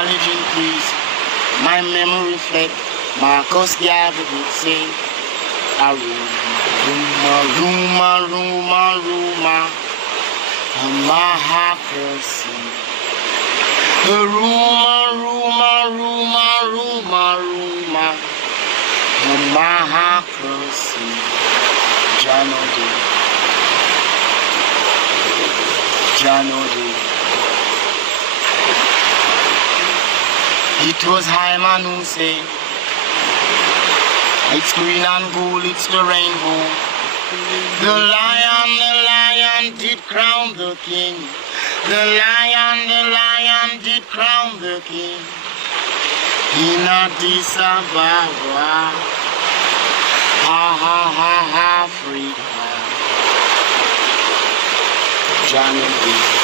knowledge increase, my memory reflect. Marcus Garvey would say, Aruma, Ruma, Ruma, Ruma, Mahakasi. Ruma, Ruma, Ruma, Ruma, Ruma, Mahakasi. Janodi, Janodi. It was Hyman who said, it's green and gold, it's the rainbow. The lion did crown the king. The lion did crown the king. In Addis Ababa, Africa. Johnny B.